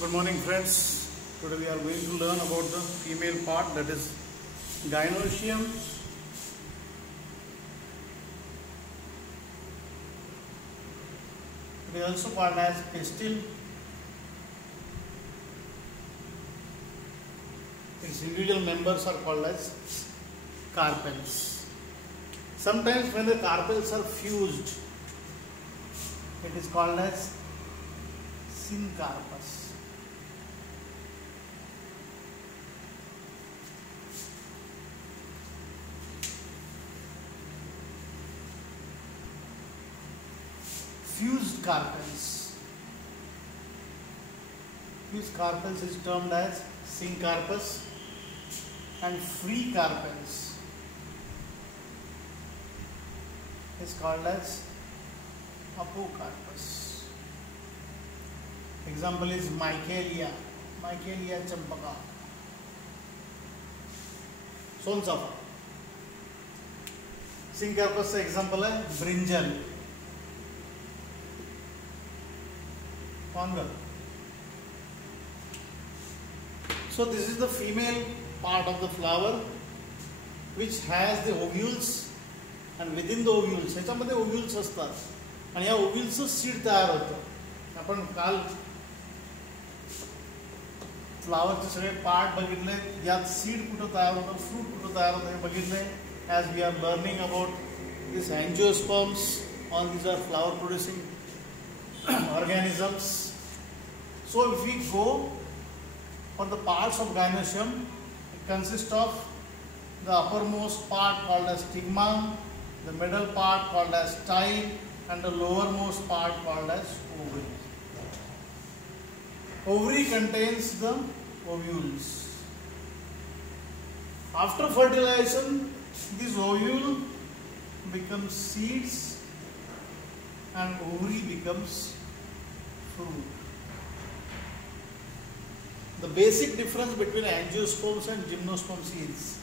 Good morning, friends. Today we are going to learn about the female part, that is gynoecium. It is also called as pistil. Its individual members are called as carpels. Sometimes when the carpels are fused, it is called as syncarpus. Fused carpels. Fused carpels is termed as syncarpus, and free carpels is called as apocarpus. Example is Michaelia champaka, सोनचाफा. syncarpus का एग्जाम्पल है brinjal, fungal. So this is the female part of the flower which has the ovules, and within the ovules याच्यामध्ये ovules असतात आणि या ovules seed तयार होतं. आपण काल फ्लावरचे सगळे पार्ट बघितले, यात सीड कुठं तयार होतं, फ्रूट कुठं तयार होतं हे बघितले. As we are learning about these angiosperms, all these are flower producing organisms. So if we go for the parts of gynoecium, it consists of the uppermost part called as stigma, the middle part called as style, and the lowermost part called as ovary. Ovary contains the ovules. After fertilization, this ovule becomes seeds and ovary becomes fruit. The basic difference between angiosperms and gymnosperms is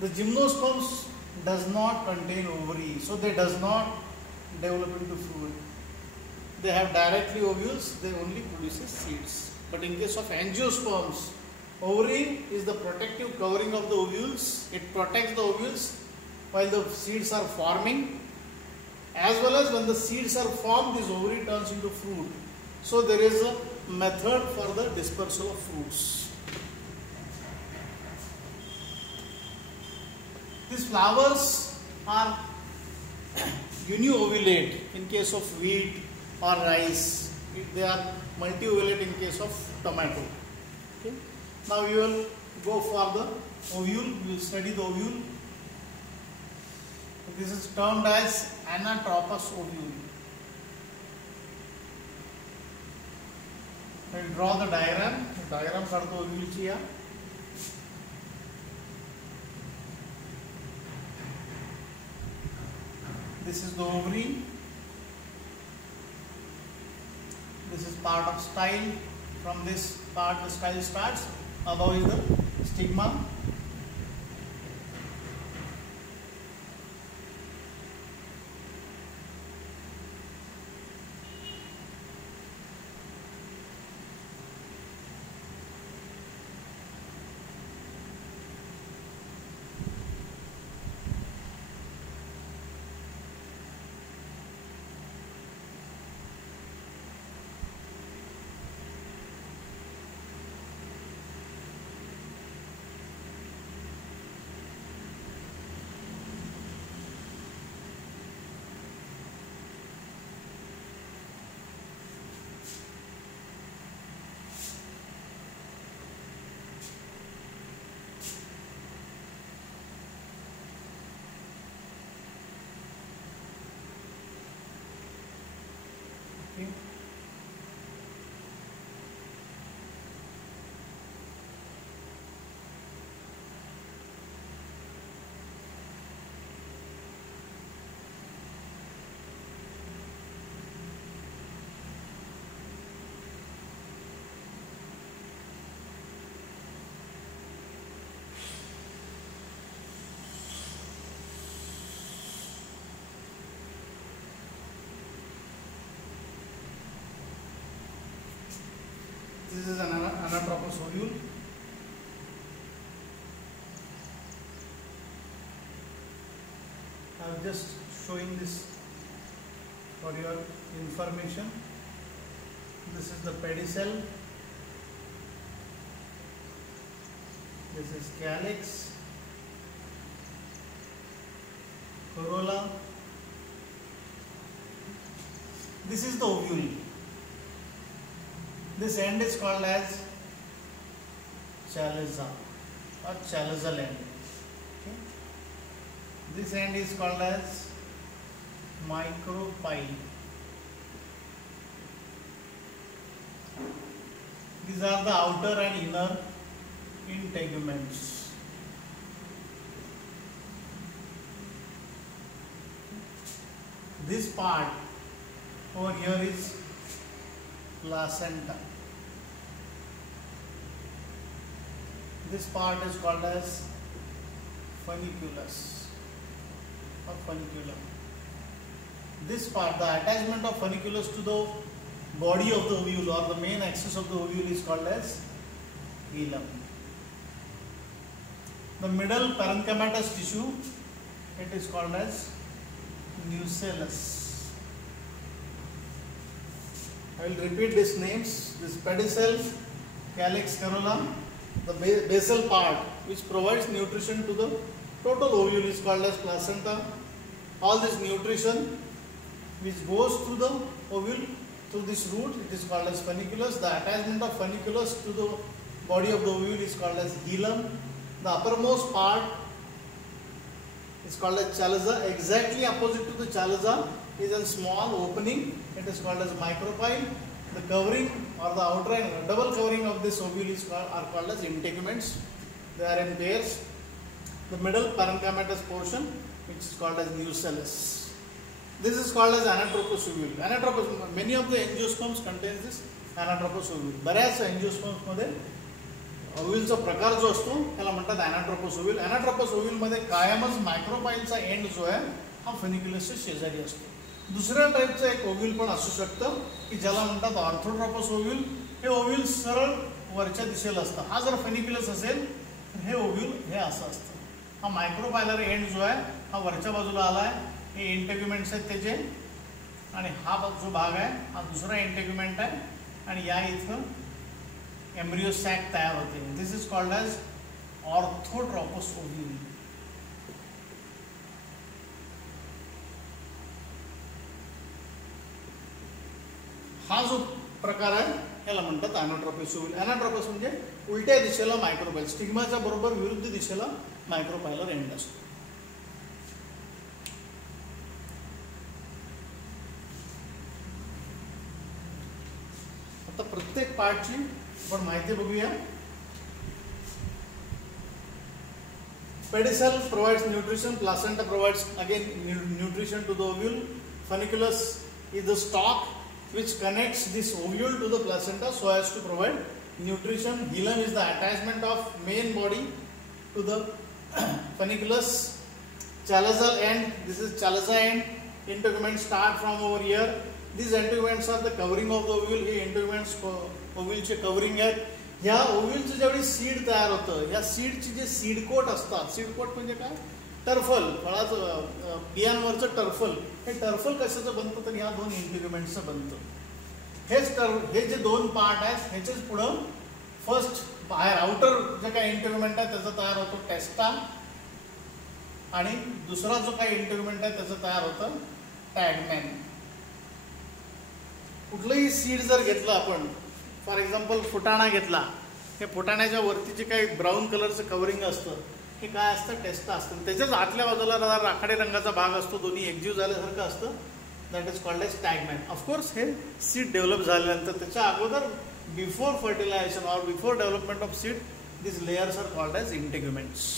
the gymnosperms does not contain ovary, so they does not develop into fruit. They have directly ovules, they only produces seeds. But in case of angiosperms, ovary is the protective covering of the ovules. It protects the ovules while the seeds are forming, as well as when the seeds are formed, this ovary turns into fruit. So there is a method for the dispersal of fruits. These flowers are uniovulate in case of wheat or rice. They are multiovulate in case of tomato. Okay. Now we will go for the ovule. We will study the ovule. This is termed as anatropous ovule. I will draw the diagram. The diagram for the ovule here. This is the ovary. This is part of style. From this part the style starts. Above is the stigma. Okay. This is an anatropous ovule. I am just showing this for your information. This is the pedicel. This is calyx, corolla. This is the ovule. This end is called as chalaza or chalazal end. Okay. This end is called as micropyle. These are the outer and inner integuments. This part over here is placenta. This part is called as funiculus or funiculum. This part, the attachment of funiculus to the body of the ovule or the main axis of the ovule is called as hilum. The middle parenchymatous tissue, it is called as nucellus. I will repeat these names. This pedicel, calyx, corolla. The basal part which provides nutrition to the total ovule is called as placenta. All this nutrition which goes to the ovule through this root, it is called as funiculus. The attachment of funiculus to the body of the ovule is called as hilum. The uppermost part is called as chalaza. Exactly opposite to the chalaza is a small opening. It is called as micropyle. The covering or the outer and double covering of this ovule are called as integuments. They are in pairs. The middle parenchymatous portion, which is called as nucellus. This is called as anatropous ovule. Anatropous, many of the angiosperms contains this anatropous ovule. बऱ्याच angiosperms मध्ये ओव्ह्यूलचा प्रकार जो असतो त्याला म्हणतात अॅनाट्रोपस ओव्ह्यूल. अॅनाट्रोपस ओव्ह्यूल मध्ये कायमच मायक्रोपाईलचा एंड जो आहे हा फनिक्युलसच्या शेजारी असतो. दुसऱ्या टाईपचं एक ओव्ह्यूल पण असू शकतं की ज्याला म्हणतात ऑर्थोट्रोपस ओव्ह्यूल. हे ओव्ह्यूल सरळ वरच्या दिशेला असतं. हा जर फनिक्युलस असेल तर हे ओव्ह्यूल हे असं असतं. हा मायक्रोपायलर एंड जो आहे हा वरच्या बाजूला आला आहे. हे इंटेग्युमेंट्स आहेत त्याचे आणि हा जो भाग आहे हा दुसरा इंटेग्युमेंट आहे आणि या इथं एम्ब्रियो सॅक तयार होते. This is called as orthotropous ovule. हा जो प्रकार आहे याला म्हणतात अॅनाट्रोपस ओव्ह्यूल. अॅनाट्रोपस म्हणजे उलट्या दिशेला मायक्रोपाईल, स्टिग्माच्या बरोबर विरुद्ध दिशेला मायक्रोपायलर एंड असतो. आता प्रत्येक पार्टची आपण माहिती बघूया. Pedicel provides nutrition, placenta provides again nutrition to the ovule, funiculus is the stalk which connects this ovule to the placenta so as to provide nutrition. Hilum is the attachment of main body to the funiculus. Chalazal end, this is chalaza end. Integuments start from over here. These integuments are the covering of the ovule. Hey integuments ovule चे covering आहेत. ह्या ओव्ह्यूलचं ज्यावेळी सीड तयार होतं, ह्या सीडचे जे seed coat असतात, सीड कोट म्हणजे काय, टर्फल, फळाचं बियांवरचं टर्फल. हे टर्फल कशाचं बनतं तर ह्या दोन इंटिग्युमेंट्सचं बनतं. हे जे दोन पार्ट आहेत ह्याचेच पुढं फर्स्ट बाहेर आउटर जे काही इंटिग्युमेंट आहे त्याचं तयार होतो टेस्टा आणि दुसरा जो काही इंटिग्युमेंट आहे त्याचं तयार होतं टॅगमॅन. कुठलंही सीड जर घेतलं आपण, फॉर एक्झाम्पल फुटाणा घेतला, हे फुटाण्याच्या वरती जे काही ब्राऊन कलरचं कवरिंग असतं हे काय असतं, टेस्टा असतं. त्याच्याच आतल्या बाजूला राखाडी रंगाचा भाग असतो, दोन्ही एकजीव झाल्यासारखं असतं. That is called as tegmen. Of course हे सीड डेव्हलप झाल्यानंतर, त्याच्या अगोदर before fertilisation or before development of seed this layers are called as integuments.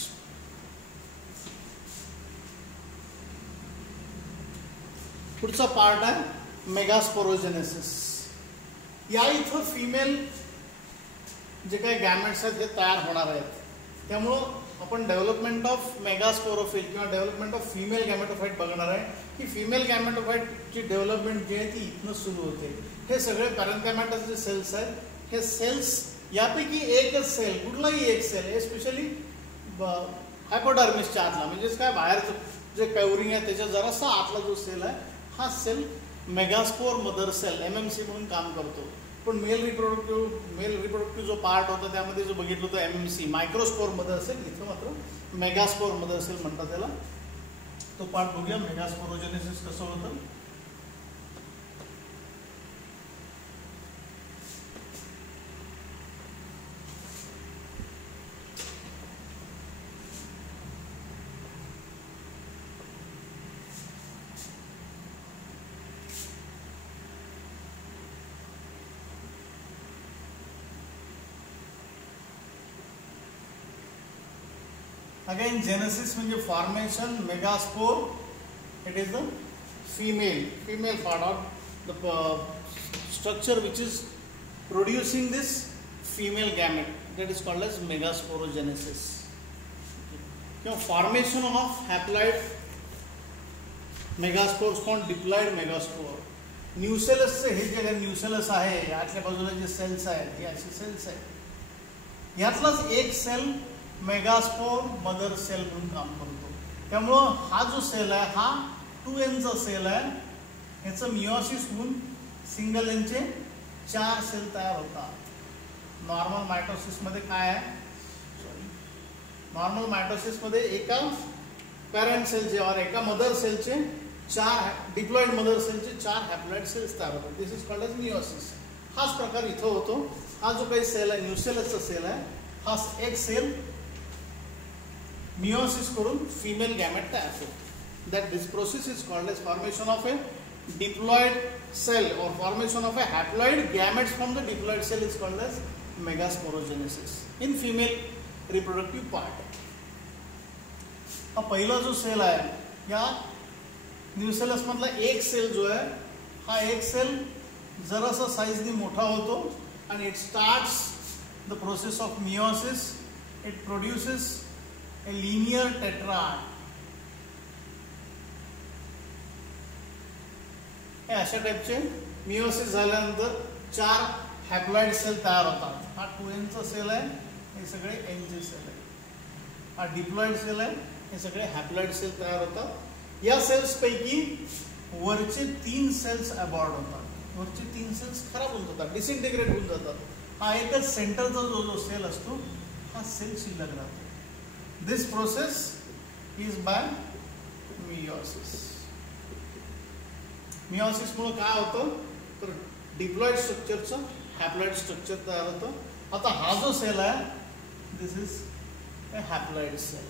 पुढचा पार्ट आहे मेगास्पोरोजेनेसिस. या इथं फिमेल जे काही गॅमेट्स आहेत हे तयार होणार आहेत. त्यामुळं आपण डेव्हलपमेंट ऑफ मेगास्पोरोफिल किंवा डेव्हलपमेंट ऑफ फिमेल गॅमेटोफाईट बघणार आहे. की फिमेल गॅमेटोफाईटची डेव्हलपमेंट जी आहे ती इथनं सुरू होते. हे सगळे पॅरेन्कायमॅटस जे सेल्स आहेत हे सेल्स यापैकी एकच सेल, कुठलाही एक सेल, एस्पेशली हायपोडर्मिसच्या आतला, म्हणजेच काय बाहेरचं जे कव्हरिंग आहे त्याच्या जरासा आतला जो सेल आहे, हा cell megaspore mother cell MMC म्हणून काम करतो. पण मेल रिप्रोडक्टिव्ह जो पार्ट होता त्यामध्ये जो बघितलं होतं MMC मायक्रोस्पोर मदर सेल, इथं मात्र मेगास्पोर मदर सेल म्हणतात त्याला. तो पार्ट बघूया, मेगास्पोरोजेनेसिस कसं होतं. Again, genesis म्हणजे formation, megaspore, it is the female part of the structure which is producing this female gamete, that is called as megasporogenesis. Formation of haploid megaspores called diploid megaspore. Nucellus चे हे जे न्यूसेलस आहे, यातल्या बाजूला जे सेल्स आहेत, हे असे सेल्स आहेत, यातलाच एक सेल मेगास्पोर मदर सेल म्हणून काम करतो. त्यामुळं हा जो सेल आहे हा 2N चा सेल आहे. याचं मिओसिस होऊन सिंगल Nचे 4 सेल तयार होतात. नॉर्मल मायटोसिस मध्ये काय आहे, नॉर्मल मायटोसिस मध्ये एका पॅरेंट सेलचे और एका मदर सेलचे 4 डिप्लॉइड मदर सेलचे 4 हॅप्लॉइड सेल्स तयार होतात. This is called as meiosis. हाच प्रकार इथं होतो. हा जो काही सेल आहे न्यूसेलसचा सेल आहे, हा एक सेल मिओसिस करून फीमेल गॅमेट तयार होतो. That this process is called as formation of a diploid cell or formation of a haploid gametes from the diploid cell is called as megasporogenesis in female reproductive part. हा पहिला जो cell आहे, या न्यूसेलस मधला एक सेल जो आहे, हा एक सेल जरासा साइजनी मोठा होतो आणि it starts the process of meiosis. It produces a linear tetrad. हे अशा टाइपचे मिओसिस झाल्यानंतर 4 हॅप्लॉइड सेल तयार होतात. हा 2N चा सेल आहे, हे सगळे N चे सेल आहे. हा डिप्लॉइड सेल आहे, हे सगळे हॅप्लॉइड सेल तयार होतात. या सेल्स पैकी वरचे 3 सेल्स अबॉर्ड होतात. वरचे 3 सेल्स खराब होऊन जातात, डिसइंटिग्रेट होऊन जातात. हा एकच सेंटरचा जो सेल असतो, हा सेल शिल्लक राहतो. This process is by meiosis. Meiosis मुळे काय होतं तर डिप्लॉइड स्ट्रक्चरचं हॅप्लॉइड स्ट्रक्चर तयार होतं. आता हा जो सेल आहे, this is a haploid cell.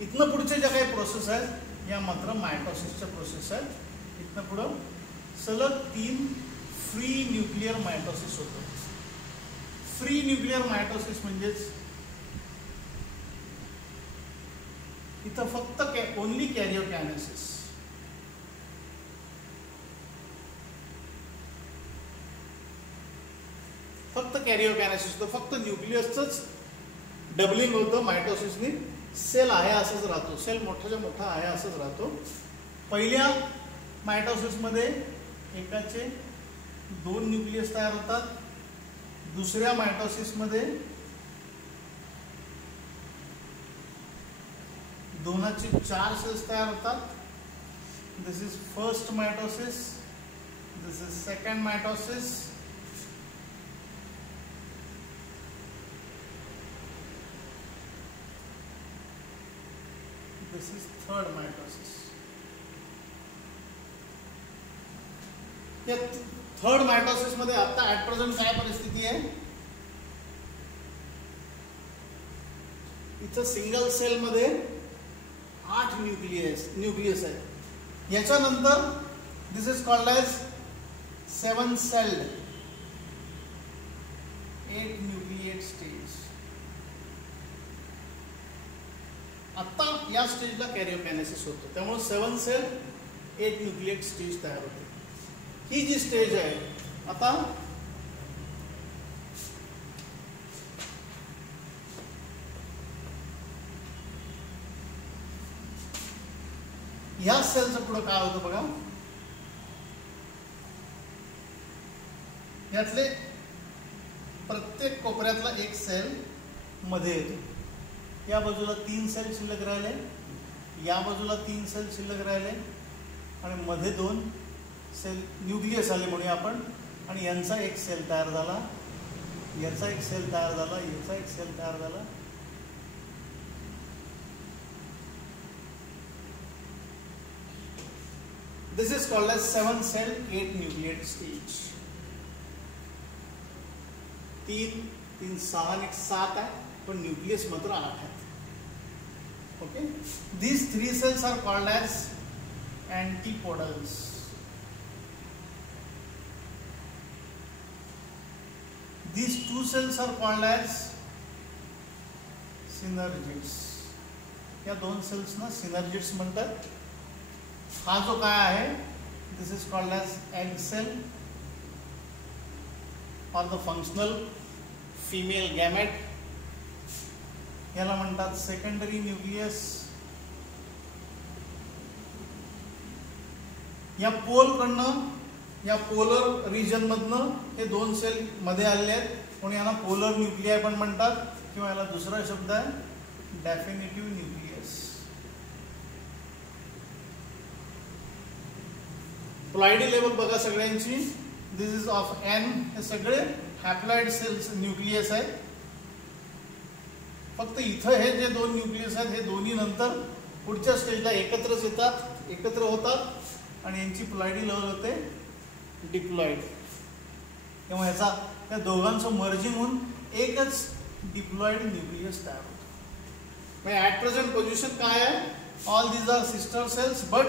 इथनं पुढचे ज्या काही प्रोसेस आहेत या मात्र मायटोसिसच्या प्रोसेस आहेत. इथनं पुढं सलग 3 फ्री न्यूक्लियर मायटोसिस होतं. फ्री न्यूक्लियर मायटोसिस म्हणजेच इथं फक्त ओनली कॅरियोकायनेसिस. फक्त कॅरियोकायनेसिस होतं, फक्त न्यूक्लियसच डबलिंग होतं मायटोसिसनी. सेल आहे असंच राहतो, सेल मोठाच्या मोठा आहे असंच राहतो. पहिल्या मायटोसिसमध्ये एकाचे 2 न्यूक्लियस तयार होतात. दुसऱ्या मायटोसिसमध्ये 2चे 4 सेल्स तयार होतात. This is first mitosis, this is second mitosis, this is third mitosis. या थर्ड मायटोसिस मध्ये आता ऍट प्रेझेंट काय परिस्थिती आहे, इथं सिंगल सेल मध्ये 8 न्यूक्लियस आहे. याच्यानंतर this is called as 7 celled 8 nucleate stage. आता या स्टेजला कॅरियोकायनेसिस होतो. त्यामुळे 7 सेल 8 न्यूक्लिएट स्टेज तयार होते. ही जी स्टेज आहे, आता या सेलचं पुढे काय होतं बघा. यातले प्रत्येक कोपऱ्यातला एक सेल मध्ये येतो. या बाजूला 3 सेल शिल्लक राहिले, या बाजूला 3 सेल शिल्लक राहिले आणि मध्ये 2 सेल न्यूक्लियस आले म्हणूया आपण. आणि यांचा एक सेल तयार झाला, याचा एक सेल तयार झाला, याचा एक सेल तयार झाला. This is called as 7 cell 8 nucleate stage. 3 3 6 आणि 7 आहे, पण न्यूक्लियस मात्र 8 आहेत. Okay, these 3 cells are called as antipodals. These 2 cells are called as synergids. या 2 सेल्स ना synergids म्हणतात. हा जो काय आहे, this is called as egg cell और द फंक्शनल फीमेल गॅमेट. याला म्हणतात सेकंडरी न्यूक्लियस. या पोल कडनं, या पोलर रिजन मधनं हे 2 सेल मध्ये आलेले आहेत म्हणून यांना पोलर न्यूक्लियाय पण म्हणतात, किंवा याला दुसरा शब्द आहे डेफिनेटिव्ह न्यूक्लियस. प्लॉइडी लेवल बघा सगळ्यांची. This is of N. हे सगळे हॅप्लॉइड सेल्स न्यूक्लियस आहेत. फक्त इथं हे जे 2 न्यूक्लियस आहेत हे दोन्ही नंतर पुढच्या स्टेजला एकत्रच येतात, एकत्र होतात आणि यांची प्लॉइडी लेवल होते डिप्लॉइड. तेव्हा ह्याचा त्या दोघांचं मर्जिंग होऊन एकच डिप्लॉइड न्यूक्लियस तयार होतं. म्हणजे ऍट प्रेझेंट पोझिशन काय आहे, all these are sister cells but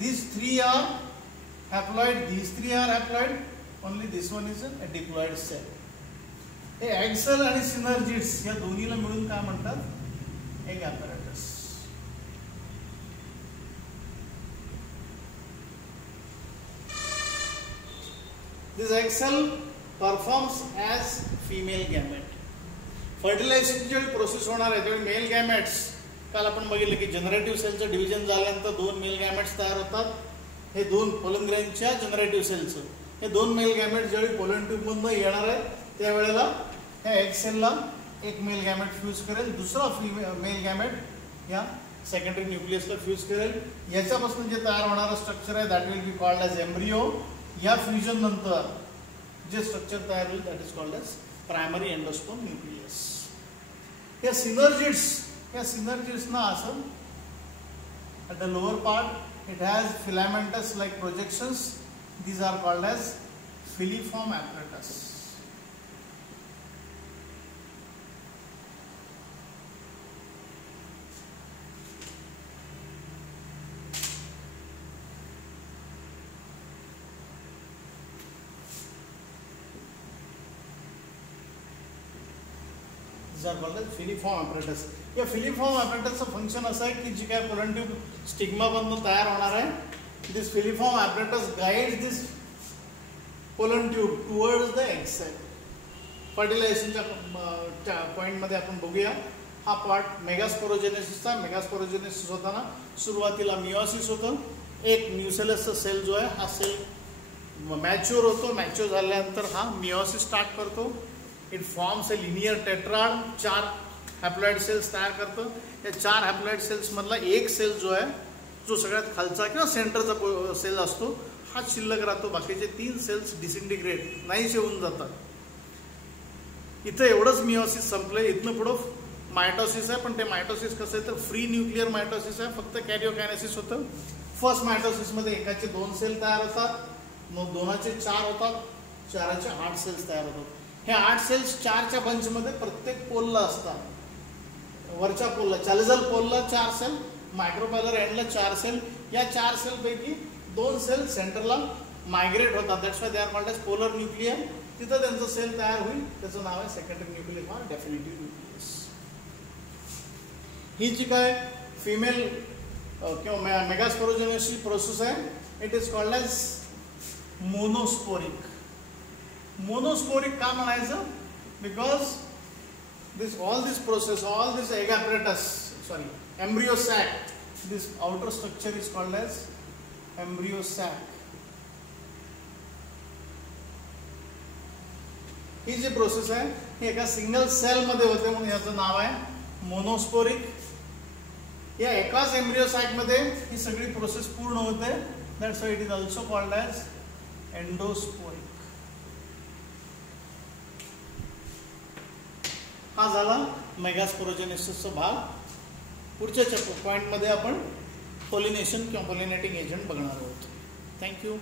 these 3 are haploid, these 3 are haploid, only this one is a diploid cell. हे एग सेल आणि सिनर्जिड्स या दोन्हीला मिळून काय म्हणतात, egg apparatus. This egg cell performs as female gamete. फर्टिलायझेशनची जेव्हा process होणार आहे तेव्हा मेल गॅमेट्स, काल आपण बघितलं की जनरेटिव्ह सेलचं डिव्हिजन झाल्यानंतर 2 मेल गॅमेट्स तयार होतात. हे 2 पोलन ग्रेनच्या जनरेटिव्ह सेलचं हे 2 मेल गॅमेट ज्यावेळी पोलन ट्यूब मधून येणार आहे त्यावेळेला ह्या एग सेलला एक मेल गॅमेट फ्यूज करेल, दुसरा मेल गॅमेट या सेकंडरी न्यूक्लियसला फ्यूज करेल. याच्यापासून जे तयार होणारं स्ट्रक्चर आहे that will be called as embryo. या फ्युजन नंतर जे स्ट्रक्चर तयार होईल that is called as primary endosperm nucleus. या सिनर्जिड्स ना असं at the lower part it has filamentous like projections. These are called as filiform apparatus. These are called as filiform apparatus. या फिलिफॉर्म ॲपरेटसचं फंक्शन असं आहे की जी काय पोलन ट्यूब स्टिग्मामधून तयार होणार आहे, this filiform apparatus guides this pollen tube towards the egg cell. फर्टिलायझेशनच्या पॉईंटमध्ये आपण बघूया. हा पार्ट मेगास्पोरोजेनेसिसचा. मेगास्पोरोजेनेसिस होताना सुरुवातीला मिओसिस होतं. एक न्यूसेलसचा सेल जो आहे हा सेल मॅच्युअर होतो. मॅच्युअर झाल्यानंतर हा मिओसिस स्टार्ट करतो. It forms a linear tetrad. 4 haploid cells तयार करतं. या 4 हॅप्लॉइड सेल्स मधला एक सेल जो आहे जो सगळ्यात खालचा किंवा सेंटरचा सेल असतो हा शिल्लक राहतो. बाकीचे 3 सेल्स डिसइंटिग्रेट नाहीसे होऊन जातात. इथं एवढंच मिओसिस संपलंय. इथनं पुढं मायटोसिस आहे, पण ते मायटोसिस कसं आहे तर फ्री न्यूक्लिअर मायटोसिस आहे. फक्त कॅरिओकायनेसिस होतं. फर्स्ट मायटोसिस मध्ये एकाचे 2 सेल तयार होतात, मग 2चे 4 होतात, 4चे 8 सेल्स तयार होतात. हे 8 सेल्स 4च्या बंच मध्ये प्रत्येक पोलला असतात. वरच्या पोलला चॅलिझल पोलला 4 सेल, मायक्रोपॅलर एंडला 4 सेल. या 4 सेल पैकी 2 सेल सेंटरला मायग्रेट होतात. That's why they are called as polar nuclear. तिथं त्यांचं सेल तयार होईल, त्याचं नाव आहे सेकंडरी न्यूक्लियस किंवा डेफिनेटिव्ह न्यूक्लियस. ही जी काय फिमेल किंवा मेगास्पोरोजेनेसिस प्रोसेस आहे it is called as monosporic. Monosporic का म्हणायचं, because all this process, all this egg apparatus, embryo sac, this outer structure is called as embryo sac. ही जी प्रोसेस आहे ही एका सिंगल सेल मध्ये होते म्हणून याचं नाव आहे मोनोस्पोरिक. या एकाच एम्ब्रियो साइट मध्ये ही सगळी प्रोसेस पूर्ण होते. That's why it is also called as endosporic. हा झाला मेगास्पोरोजेनेसिसचा भाग. पुढच्या पॉइंटमध्ये आपण पॉलिनेशन किंवा पॉलिनेटिंग एजंट बघणार आहोत. थँक्यू.